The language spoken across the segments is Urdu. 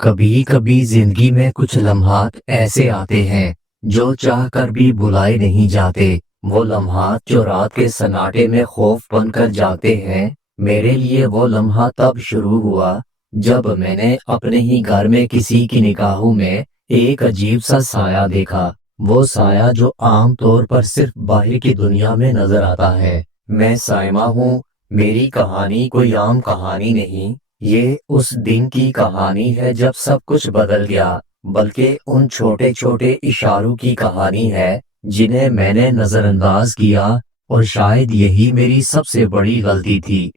کبھی کبھی زندگی میں کچھ لمحات ایسے آتے ہیں جو چاہ کر بھی بلائے نہیں جاتے۔ وہ لمحات جو رات کے سناٹے میں خوف بن کر جاتے ہیں۔ میرے لیے وہ لمحہ تب شروع ہوا جب میں نے اپنے ہی گھر میں کسی کی نگاہوں میں ایک عجیب سا سایہ دیکھا۔ وہ سایہ جو عام طور پر صرف باہر کی دنیا میں نظر آتا ہے۔ میں سائمہ ہوں۔ میری کہانی کوئی عام کہانی نہیں، یہ اس دن کی کہانی ہے جب سب کچھ بدل گیا، بلکہ ان چھوٹے چھوٹے اشاروں کی کہانی ہے جنہیں میں نے نظر انداز کیا، اور شاید یہی میری سب سے بڑی غلطی تھی۔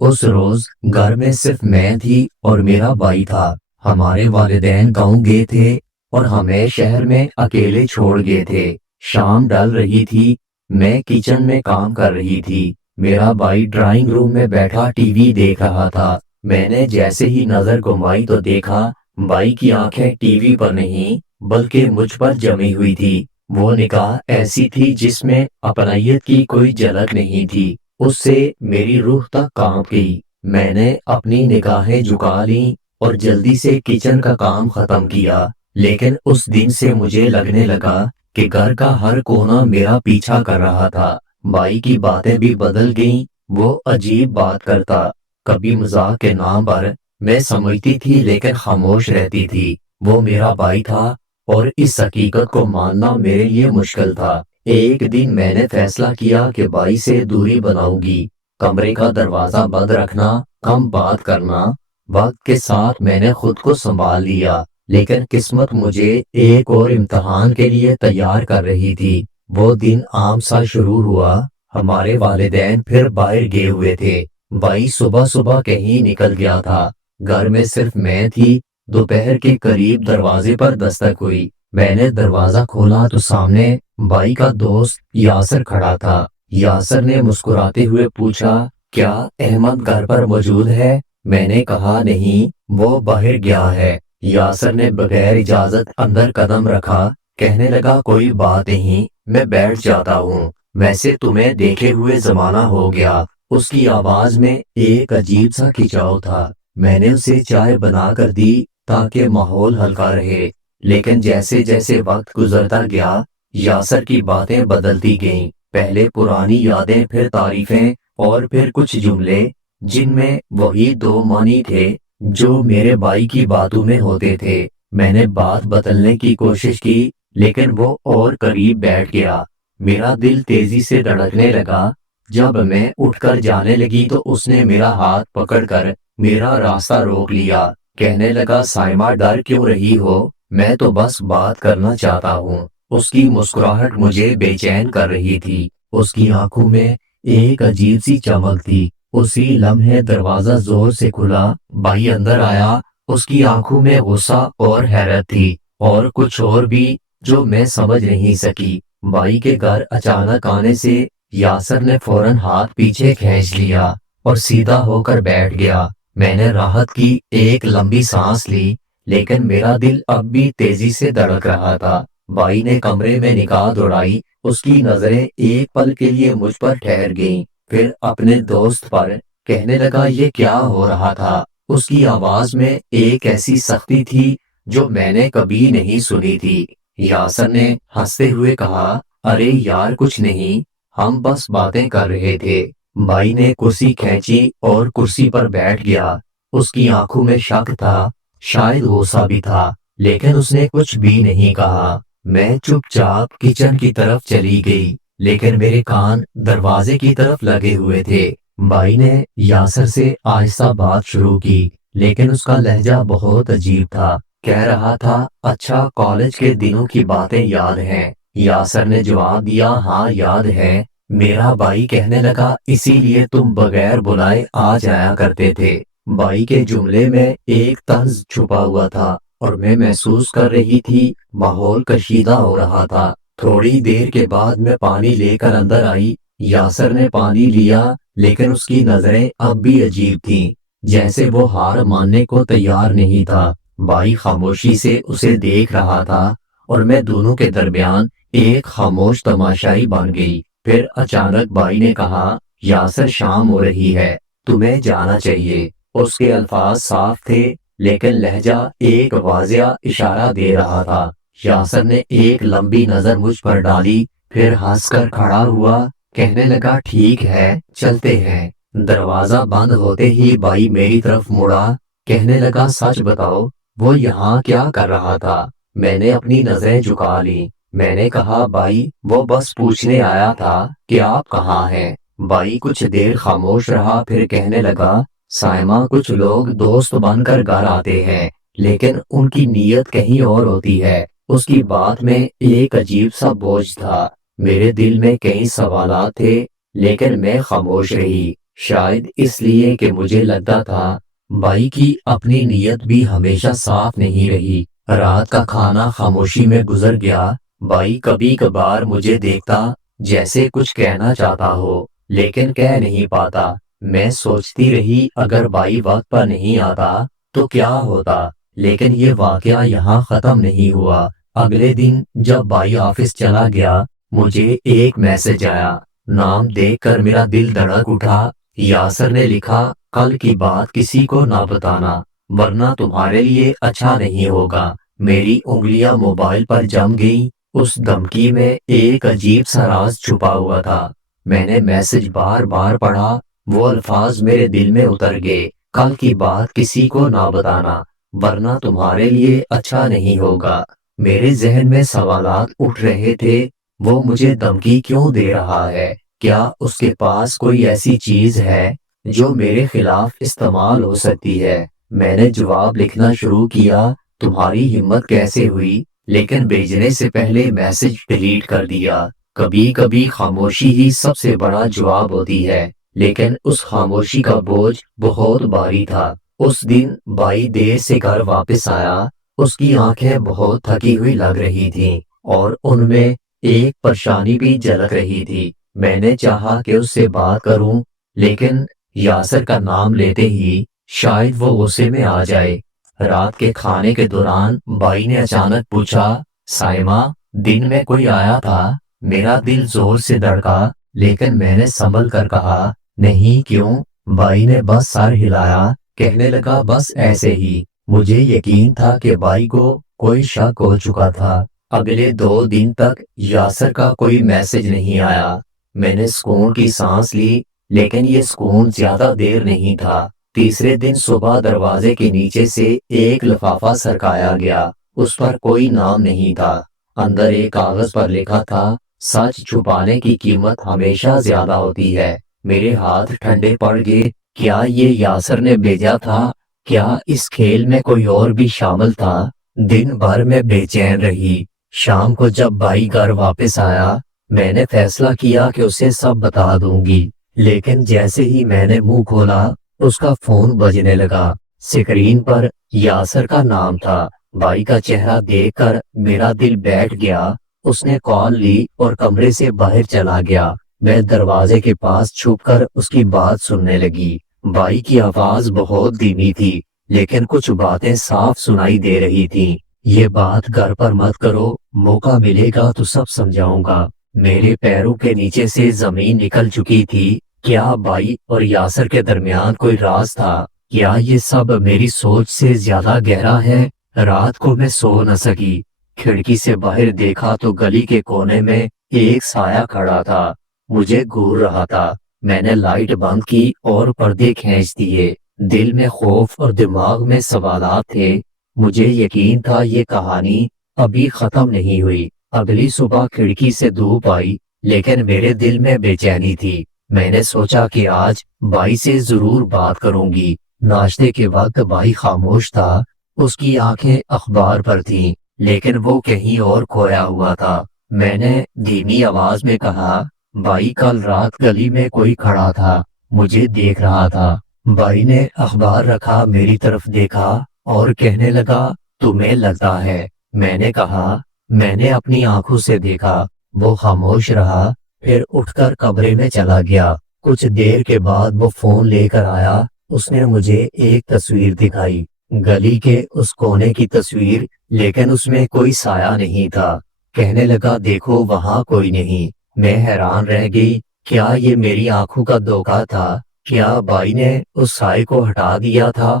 اس روز گھر میں صرف میں تھی اور میرا بھائی تھا۔ ہمارے والدین گاؤں گئے تھے اور ہمیں شہر میں اکیلے چھوڑ گئے تھے۔ شام ڈل رہی تھی، میں کچن میں کام کر رہی تھی، میرا بھائی ڈرائنگ روم میں بیٹھا ٹی وی دیکھ رہا تھا۔ میں نے جیسے ہی نظر گھمائی تو دیکھا بھائی کی آنکھیں ٹی وی پر نہیں بلکہ مجھ پر جمی ہوئی تھی۔ وہ نگاہ ایسی تھی جس میں اپنائیت کی کوئی جھلک نہیں تھی۔ اس سے میری روح تک کانپ گئی۔ میں نے اپنی نگاہیں جھکا لیں اور جلدی سے کچن کا کام ختم کیا، لیکن اس دن سے مجھے لگنے لگا کہ گھر کا ہر کونا میرا پیچھا کر رہا تھا۔ بھائی کی باتیں بھی بدل گئیں۔ وہ عجیب بات کرتا، کبھی مذاق کے نام پر۔ میں سمجھتی تھی لیکن خاموش رہتی تھی۔ وہ میرا بھائی تھا اور اس حقیقت کو ماننا میرے لیے مشکل تھا۔ ایک دن میں نے فیصلہ کیا کہ بھائی سے دوری بناؤں گی، کمرے کا دروازہ بند رکھنا، کم بات کرنا۔ وقت کے ساتھ میں نے خود کو سنبھال لیا، لیکن قسمت مجھے ایک اور امتحان کے لیے تیار کر رہی تھی۔ وہ دن عام سا شروع ہوا۔ ہمارے والدین پھر باہر گئے ہوئے تھے۔ بھائی صبح صبح کہیں نکل گیا تھا۔ گھر میں صرف میں تھی۔ دوپہر کے قریب دروازے پر دستک ہوئی۔ میں نے دروازہ کھولا تو سامنے بھائی کا دوست یاسر کھڑا تھا۔ یاسر نے مسکراتے ہوئے پوچھا، کیا احمد گھر پر موجود ہے؟ میں نے کہا نہیں، وہ باہر گیا ہے۔ یاسر نے بغیر اجازت اندر قدم رکھا، کہنے لگا کوئی بات نہیں، میں بیٹھ جاتا ہوں، ویسے تمہیں دیکھے ہوئے زمانہ ہو گیا۔ اس کی آواز میں ایک عجیب سا کھچاؤ تھا۔ میں نے اسے چائے بنا کر دی تاکہ ماحول ہلکا رہے، لیکن جیسے جیسے وقت گزرتا گیا یاسر کی باتیں بدلتی گئیں۔ پہلے پرانی یادیں، پھر تعریفیں، اور پھر کچھ جملے جن میں وہی دو معنی تھے جو میرے بھائی کی باتوں میں ہوتے تھے۔ میں نے بات بدلنے کی کوشش کی لیکن وہ اور قریب بیٹھ گیا۔ میرا دل تیزی سے دھڑکنے لگا۔ جب میں اٹھ کر جانے لگی تو اس نے میرا ہاتھ پکڑ کر میرا راستہ روک لیا، کہنے لگا سائمہ ڈر کیوں رہی ہو؟ میں تو بس بات کرنا چاہتا ہوں۔ اس کی مسکراہٹ مجھے بے چین کر رہی تھی۔ اس کی آنکھوں میں ایک عجیب سی چمک تھی۔ اسی لمحے دروازہ زور سے کھلا، بھائی اندر آیا۔ اس کی آنکھوں میں غصہ اور حیرت تھی، اور کچھ اور بھی جو میں سمجھ نہیں سکی۔ بھائی کے گھر اچانک آنے سے یاسر نے فوراً ہاتھ پیچھے کھینچ لیا اور سیدھا ہو کر بیٹھ گیا۔ میں نے راحت کی ایک لمبی سانس لی، لیکن میرا دل اب بھی تیزی سے دھڑک رہا تھا۔ بھائی نے کمرے میں نگاہ دوڑائی۔ اس کی نظریں ایک پل کے لیے مجھ پر ٹھہر گئیں، پھر اپنے دوست پر۔ کہنے لگا یہ کیا ہو رہا تھا؟ اس کی آواز میں ایک ایسی سختی تھی جو میں نے کبھی نہیں سنی تھی۔ یاسر نے ہنستے ہوئے کہا، ارے یار کچھ نہیں، ہم بس باتیں کر رہے تھے۔ بھائی نے کرسی کھینچی اور کرسی پر بیٹھ گیا۔ اس کی آنکھوں میں شک تھا، شاید غصہ بھی تھا، لیکن اس نے کچھ بھی نہیں کہا۔ میں چپ چاپ کچن کی طرف چلی گئی، لیکن میرے کان دروازے کی طرف لگے ہوئے تھے۔ بھائی نے یاسر سے آہستہ بات شروع کی، لیکن اس کا لہجہ بہت عجیب تھا۔ کہہ رہا تھا، اچھا کالج کے دنوں کی باتیں یاد ہیں؟ یاسر نے جواب دیا، ہاں یاد ہے۔ میرا بھائی کہنے لگا، اسی لیے تم بغیر بلائے آ جایا کرتے تھے۔ بھائی کے جملے میں ایک طنز چھپا ہوا تھا، اور میں محسوس کر رہی تھی ماحول کشیدہ ہو رہا تھا۔ تھوڑی دیر کے بعد میں پانی لے کر اندر آئی۔ یاسر نے پانی لیا، لیکن اس کی نظریں اب بھی عجیب تھیں، جیسے وہ ہار ماننے کو تیار نہیں تھا۔ بھائی خاموشی سے اسے دیکھ رہا تھا، اور میں دونوں کے درمیان ایک خاموش تماشائی بن گئی۔ پھر اچانک بھائی نے کہا، یاسر شام ہو رہی ہے، تمہیں جانا چاہیے۔ اس کے الفاظ صاف تھے لیکن لہجہ ایک واضح اشارہ دے رہا تھا۔ یاسر نے ایک لمبی نظر مجھ پر ڈالی، پھر ہنس کر کھڑا ہوا، کہنے لگا ٹھیک ہے چلتے ہیں۔ دروازہ بند ہوتے ہی بھائی میری طرف مڑا، کہنے لگا سچ بتاؤ وہ یہاں کیا کر رہا تھا؟ میں نے اپنی نظریں جھکا لی۔ میں نے کہا بھائی وہ بس پوچھنے آیا تھا کہ آپ کہاں ہیں۔ بھائی کچھ دیر خاموش رہا، پھر کہنے لگا سائمہ کچھ لوگ دوست بن کر گھر آتے ہیں لیکن ان کی نیت کہیں اور ہوتی ہے۔ اس کی بات میں ایک عجیب سا بوجھ تھا۔ میرے دل میں کئی سوالات تھے لیکن میں خاموش رہی، شاید اس لیے کہ مجھے لگتا تھا بھائی کی اپنی نیت بھی ہمیشہ صاف نہیں رہی۔ رات کا کھانا خاموشی میں گزر گیا۔ بھائی کبھی کبھار مجھے دیکھتا جیسے کچھ کہنا چاہتا ہو لیکن کہہ نہیں پاتا۔ میں سوچتی رہی اگر بھائی وقت پر نہیں آتا تو کیا ہوتا، لیکن یہ واقعہ یہاں ختم نہیں ہوا۔ اگلے دن جب بھائی آفس چلا گیا مجھے ایک میسج آیا۔ نام دیکھ کر میرا دل دھڑک اٹھا۔ یاسر نے لکھا کل کی بات کسی کو نہ بتانا ورنہ تمہارے لیے اچھا نہیں ہوگا۔ میری انگلیاں موبائل پر جم گئیں۔ اس دھمکی میں ایک عجیب سا راز چھپا ہوا تھا۔ میں نے میسج بار بار پڑھا، وہ الفاظ میرے دل میں اتر گئے، کل کی بات کسی کو نہ بتانا ورنہ تمہارے لیے اچھا نہیں ہوگا۔ میرے ذہن میں سوالات اٹھ رہے تھے، وہ مجھے دھمکی کیوں دے رہا ہے؟ کیا اس کے پاس کوئی ایسی چیز ہے جو میرے خلاف استعمال ہو سکتی ہے؟ میں نے جواب لکھنا شروع کیا، تمہاری ہمت کیسے ہوئی، لیکن بھیجنے سے پہلے میسج ڈیلیٹ کر دیا۔ کبھی کبھی خاموشی ہی سب سے بڑا جواب ہوتی ہے، لیکن اس خاموشی کا بوجھ بہت بھاری تھا۔ اس دن بھائی دیر سے گھر واپس آیا، اس کی آنکھیں بہت تھکی ہوئی لگ رہی تھیں اور ان میں ایک پریشانی بھی جھلک رہی تھی۔ میں نے چاہا کہ اس سے بات کروں لیکن یاسر کا نام لیتے ہی شاید وہ غصے میں آ جائے۔ رات کے کھانے کے دوران بھائی نے اچانک پوچھا سائمہ دن میں کوئی آیا تھا؟ میرا دل زور سے دھڑکا لیکن میں نے سنبھل کر کہا نہیں، کیوں؟ بھائی نے بس سر ہلایا، کہنے لگا بس ایسے ہی۔ مجھے یقین تھا کہ بھائی کو کوئی شک ہو چکا تھا۔ اگلے 2 دن تک یاسر کا کوئی میسج نہیں آیا۔ میں نے سکون کی سانس لی لیکن یہ سکون زیادہ دیر نہیں تھا۔ تیسرے دن صبح دروازے کے نیچے سے ایک لفافہ سرکایا گیا، اس پر کوئی نام نہیں تھا۔ اندر ایک کاغذ پر لکھا تھا سچ چھپانے کی قیمت ہمیشہ زیادہ ہوتی ہے۔ میرے ہاتھ ٹھنڈے پڑ گئے۔ کیا یہ یاسر نے بھیجا تھا؟ کیا اس کھیل میں کوئی اور بھی شامل تھا؟ دن بھر میں بے چین رہی۔ شام کو جب بھائی گھر واپس آیا میں نے فیصلہ کیا کہ اسے سب بتا دوں گی، لیکن جیسے ہی میں نے منہ کھولا اس کا فون بجنے لگا۔ اسکرین پر یاسر کا نام تھا۔ بھائی کا چہرہ دیکھ کر میرا دل بیٹھ گیا۔ اس نے کال لی اور کمرے سے باہر چلا گیا۔ میں دروازے کے پاس چھپ کر اس کی بات سننے لگی۔ بھائی کی آواز بہت دھیمی تھی لیکن کچھ باتیں صاف سنائی دے رہی تھیں۔ یہ بات گھر پر مت کرو، موقع ملے گا تو سب سمجھاؤں گا۔ میرے پیروں کے نیچے سے زمین نکل چکی تھی۔ کیا بھائی اور یاسر کے درمیان کوئی راز تھا؟ کیا یہ سب میری سوچ سے زیادہ گہرا ہے؟ رات کو میں سو نہ سکی۔ کھڑکی سے باہر دیکھا تو گلی کے کونے میں ایک سایہ کھڑا تھا، مجھے گھور رہا تھا۔ میں نے لائٹ بند کی اور پردے کھینچ دیے۔ دل میں خوف اور دماغ میں سوالات تھے۔ مجھے یقین تھا یہ کہانی ابھی ختم نہیں ہوئی۔ اگلی صبح کھڑکی سے دھوپ آئی لیکن میرے دل میں بے چینی تھی۔ میں نے سوچا کہ آج بھائی سے ضرور بات کروں گی۔ ناشتے کے وقت بھائی خاموش تھا، اس کی آنکھیں اخبار پر تھیں لیکن وہ کہیں اور کھویا ہوا تھا۔ میں نے دھیمی آواز میں کہا بھائی کل رات گلی میں کوئی کھڑا تھا، مجھے دیکھ رہا تھا۔ بھائی نے اخبار رکھا، میری طرف دیکھا اور کہنے لگا تمہیں لگتا ہے؟ میں نے کہا میں نے اپنی آنکھوں سے دیکھا۔ وہ خاموش رہا، پھر اٹھ کر کمرے میں چلا گیا۔ کچھ دیر کے بعد وہ فون لے کر آیا۔ اس نے مجھے ایک تصویر دکھائی، گلی کے اس کونے کی تصویر، لیکن اس میں کوئی سایہ نہیں تھا۔ کہنے لگا دیکھو وہاں کوئی نہیں۔ میں حیران رہ گئی، کیا یہ میری آنکھوں کا دھوکہ تھا؟ کیا بھائی نے اس سائے کو ہٹا دیا تھا؟